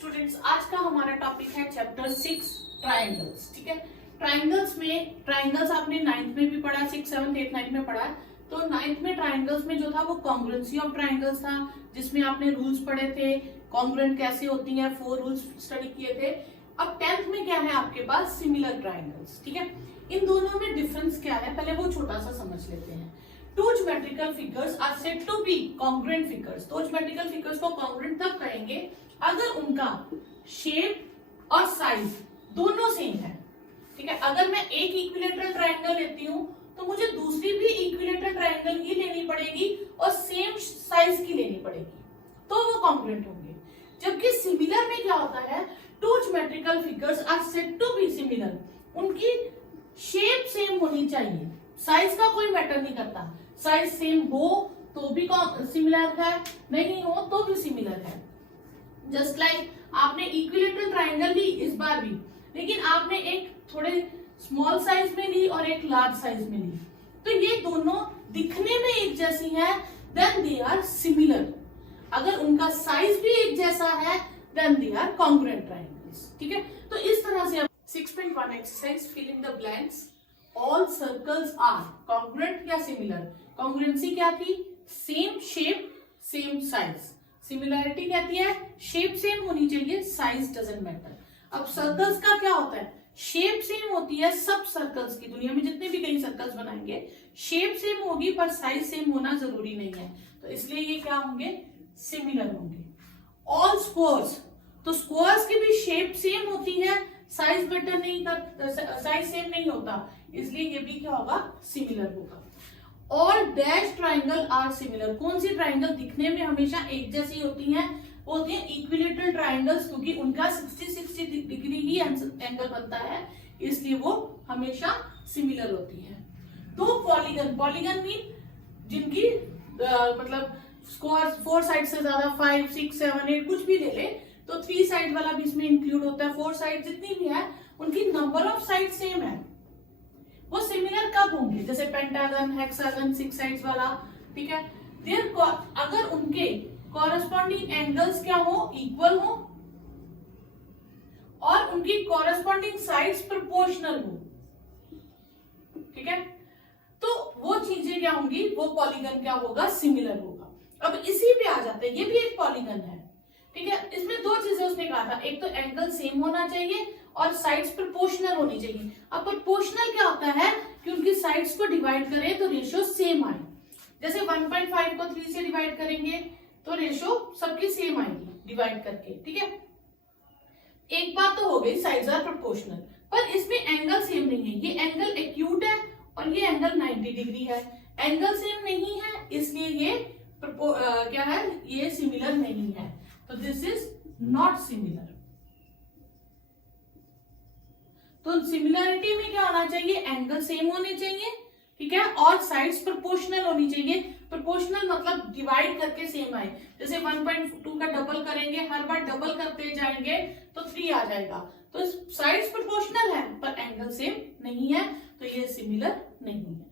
Students, आज का हमारा टॉपिक है चैप्टर 6 ट्राइंगल्स। ठीक है, ट्राइंगल्स आपने 9th में भी पढ़ा, 6, 7, 8, 9 में पढ़ा। तो 9th में ट्राइंगल्स में जो था वो कॉन्ग्रुएंसी ऑफ ट्राइंगल्स था, जिसमें आपने रूल्स पढ़े थे, कॉन्ग्रुएंट कैसे होती हैं, 4 रूल्स स्टडी किए थे। अब 10th में क्या है आपके पास, सिमिलर ट्राइंगल्स। ठीक है, इन दोनों में डिफरेंस क्या है पहले वो छोटा सा समझ लेते हैं। Two geometrical figures are said to be congruent figures। तो geometrical figures को congruent तब कहेंगे अगर उनका शेप और साइज दोनों सेम है। ठीक है, अगर मैं एक इक्विलेटरल ट्राइंगल लेती हूँ तो मुझे दूसरी भी इक्विलेटरल ट्राइंगल ही लेनी पड़ेगी और सेम साइज की लेनी पड़ेगी, तो वो कॉन्ग्रुएंट होंगे। जबकि सिमिलर में क्या होता है, two geometrical figures are said to be similar. उनकी शेप सेम होनी चाहिए, साइज का कोई मैटर नहीं करता। साइज सेम हो तो भी सिमिलर है, नहीं हो तो भी सिमिलर है। जस्ट लाइक आपने इक्विलेटरल ट्राइंगल ली इस बार भी, लेकिन आपने एक थोड़े स्मॉल साइज में ली और एक लार्ज साइज में ली, तो ये दोनों दिखने में एक जैसी है, देन दे आर सिमिलर। अगर उनका साइज भी एक जैसा है then they are congruent triangles. ठीक है, तो इस तरह से 6.1 exercise fill in the blanks. All circles are congruent या सिमिलर। कॉन्ग्रुएंसी क्या थी, same shape same size. Similarity कहती है शेप सेम होनी चाहिए, साइज डजंट मैटर। अब सर्कल्स का क्या होता है, शेप सेम होती है सब सर्कल्स की, दुनिया में जितने भी कई सर्कल्स बनाएंगे शेप सेम होगी पर साइज सेम होना जरूरी नहीं है, तो इसलिए ये क्या होंगे, सिमिलर होंगे। ऑल स्क्वायर्स, तो स्क्वायर्स की भी शेप सेम होती है, साइज मैटर नहीं कर, साइज सेम नहीं होता, इसलिए ये भी क्या होगा, सिमिलर होगा। All dash triangle are similar. कौन सी ट्राइंगल दिखने में हमेशा एक जैसी होती हैं, वो होती है इक्विलेटरल ट्राइंगल्स, क्योंकि उनका 60 डिग्री ही एंगल बनता है, इसलिए वो हमेशा सिमिलर होती है। दो पॉलीगन मीन जिनकी मतलब स्क्वायर 4 साइड से ज्यादा, 5, 6, 7, 8 कुछ भी ले ले, तो 3 साइड वाला भी इसमें इंक्लूड होता है। 4 साइड जितनी भी है उनकी नंबर ऑफ साइड सेम है, वो सिमिलर कब होंगे, जैसे पेंटागन, हेक्सागन, 6 साइड्स वाला। ठीक है, अगर उनके कॉरेस्पॉन्डिंग एंगल्स क्या हो, इक्वल हो, और उनकी कॉरेस्पॉन्डिंग साइड्स प्रोपोर्शनल हो। ठीक है, तो वो चीजें क्या होंगी, वो पॉलीगन क्या होगा, सिमिलर होगा। अब इसी पे आ जाते हैं, ये भी एक पॉलीगन है। ठीक है, इसमें 2 चीजें उसने कहा था, एक तो एंगल सेम होना चाहिए और साइड्स प्रोपोर्शनल होनी चाहिए। अब प्रोपोर्शनल क्या होता है कि उनकी साइड्स को डिवाइड करें तो रेशियो सेम आए। जैसे 1.5 को 3 से डिवाइड करेंगे तो रेशियो सबकी सेम आएगी डिवाइड करके। ठीक है, एक बात तो हो गई, साइड्स आर प्रोपोर्शनल, पर इसमें एंगल सेम नहीं है। ये एंगल एक्यूट है और ये एंगल 90 डिग्री है, एंगल सेम नहीं है, इसलिए ये क्या है, ये सिमिलर नहीं है, तो दिस इज नॉट सिमिलर। तो सिमिलरिटी में क्या होना चाहिए, एंगल सेम होने चाहिए, ठीक है, और साइड्स प्रोपोर्शनल होनी चाहिए। प्रोपोर्शनल मतलब डिवाइड करके सेम आए। जैसे 1.2 का डबल करेंगे, हर बार डबल करते जाएंगे तो 3 आ जाएगा, तो साइड्स प्रोपोर्शनल है पर एंगल सेम नहीं है, तो ये सिमिलर नहीं है।